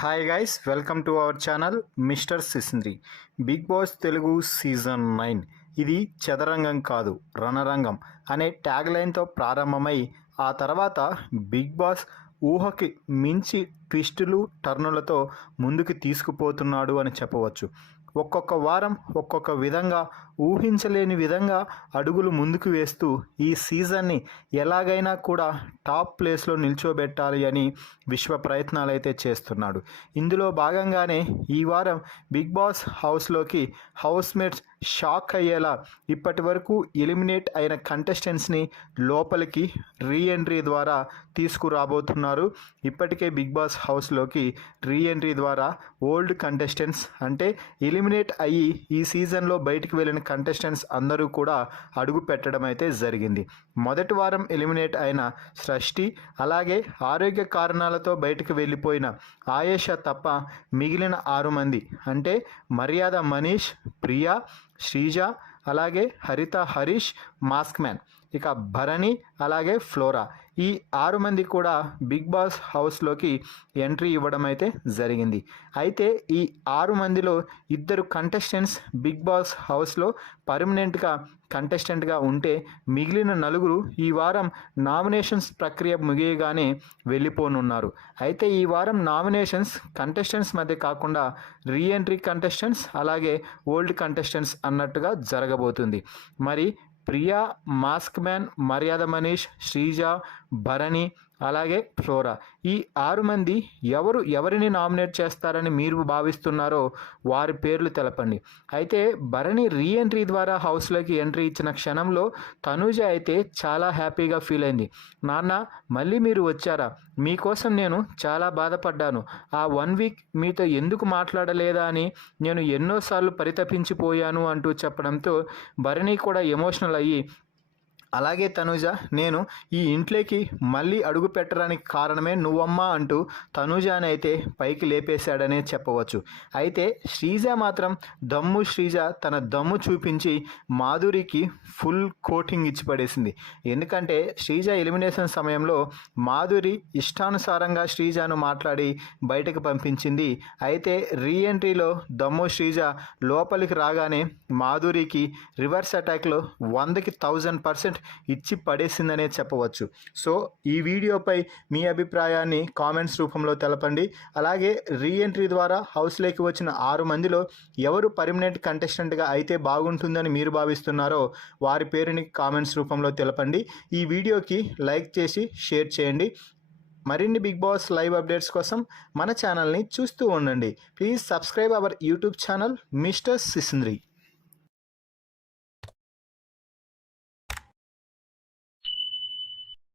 Hi guys, welcome to our channel mister Sisindri. Bigg Boss Telugu season 9 ఇది చదరంగం కాదు రణరంగం అనే ట్యాగ్ లైన్తో ప్రారంభమై ఆ తర్వాత బిగ్ బాస్ ఊహకి మించి ట్విస్టులు టర్నులతో ముందుకు తీసుకుపోతున్నాడు అని చెప్పవచ్చు. ఒక్కొక్క వారం ఒక్కొక్క విధంగా ఊహించలేని విధంగా అడుగులు ముందుకు వేస్తూ ఈ సీజన్ని ఎలాగైనా కూడా టాప్ ప్లేస్లో నిల్చోబెట్టాలి అని విశ్వ ప్రయత్నాలు అయితే చేస్తున్నాడు. ఇందులో భాగంగానే ఈ వారం బిగ్ బాస్ హౌస్లోకి హౌస్మేట్స్ షాక్ అయ్యేలా ఇప్పటి వరకు ఎలిమినేట్ అయిన కంటెస్టెంట్స్ని లోపలికి రీఎంట్రీ ద్వారా తీసుకురాబోతున్నారు. ఇప్పటికే బిగ్ బాస్ హౌస్లోకి రీఎంట్రీ ద్వారా ఓల్డ్ కంటెస్టెంట్స్ అంటే ఎలిమినేట్ అయ్యి ఈ సీజన్లో బయటికి వెళ్ళిన కంటెస్టెంట్స్ అందరూ కూడా అడుగు పెట్టడం అయితే జరిగింది. మొదటి వారం ఎలిమినేట్ అయిన సృష్టి, అలాగే ఆరోగ్య కారణాలతో బయటకు వెళ్ళిపోయిన ఆయేషా తప్ప మిగిలిన 6 మంది అంటే మర్యాద మనీష్, ప్రియా, శ్రీజ, అలాగే హరిత హరీష్, మాస్క్ మ్యాన్, ఇక భరణి, అలాగే ఫ్లోరా, ఈ 6 మంది కూడా బిగ్ బాస్ హౌస్లోకి ఎంట్రీ ఇవ్వడం అయితే జరిగింది. అయితే ఈ 6 మందిలో 2 కంటెస్టెంట్స్ బిగ్ బాస్ హౌస్లో పర్మనెంట్గా కంటెస్టెంట్గా ఉంటే మిగిలిన 4 ఈ వారం నామినేషన్స్ ప్రక్రియ ముగియగానే వెళ్ళిపోనున్నారు. అయితే ఈ వారం నామినేషన్స్ కంటెస్టెంట్స్ మధ్య కాకుండా రీఎంట్రీ కంటెస్టెంట్స్ అలాగే ఓల్డ్ కంటెస్టెంట్స్ అన్నట్టుగా జరగబోతుంది. మరి ప్రియా, మాస్క్ మ్యాన్, మర్యాద మనీష్, శ్రీజ, భరణి, అలాగే ఫ్లోరా, ఈ 6 మంది ఎవరిని నామినేట్ చేస్తారని మీరు భావిస్తున్నారో వారి పేర్లు తెలపండి. అయితే భరణి రీఎంట్రీ ద్వారా హౌస్లోకి ఎంట్రీ ఇచ్చిన క్షణంలో తనూజ అయితే చాలా హ్యాపీగా ఫీల్ అయింది. నాన్న, మళ్ళీ మీరు వచ్చారా? మీకోసం నేను చాలా బాధపడ్డాను. ఆ 1 వీక్ మీతో ఎందుకు మాట్లాడలేదా అని నేను ఎన్నోసార్లు పరితపించిపోయాను అంటూ చెప్పడంతో భరణి కూడా ఎమోషనల్ అయ్యి, అలాగే తనూజ, నేను ఈ ఇంట్లోకి మళ్ళీ అడుగు పెట్టడానికి కారణమే నువ్వమ్మా అంటూ తనూజాని అయితే పైకి లేపేశాడనే చెప్పవచ్చు. అయితే శ్రీజ మాత్రం శ్రీజ తన దమ్ము చూపించి మాధురికి ఫుల్ కోటింగ్ ఇచ్చి పడేసింది. ఎందుకంటే శ్రీజ ఎలిమినేషన్ సమయంలో మాధురి ఇష్టానుసారంగా శ్రీజను మాట్లాడి బయటకు పంపించింది. అయితే రీఎంట్రీలో శ్రీజ లోపలికి రాగానే మాధురికి రివర్స్ అటాక్లో 100కి 1000% ఇచ్చి పడేసిందనే చెప్పవచ్చు. సో ఈ వీడియోపై మీ అభిప్రాయాన్ని కామెంట్స్ రూపంలో తెలపండి. అలాగే రీఎంట్రీ ద్వారా హౌస్లోకి వచ్చిన 6 మందిలో ఎవరు పర్మనెంట్ కంటెస్టెంట్గా అయితే బాగుంటుందని మీరు భావిస్తున్నారో వారి పేరుని కామెంట్స్ రూపంలో తెలపండి. ఈ వీడియోకి లైక్ చేసి షేర్ చేయండి. మరిన్ని బిగ్ బాస్ లైవ్ అప్డేట్స్ కోసం మన ఛానల్ని చూస్తూ ఉండండి. Please subscribe our YouTube channel mister సిసింద్రి.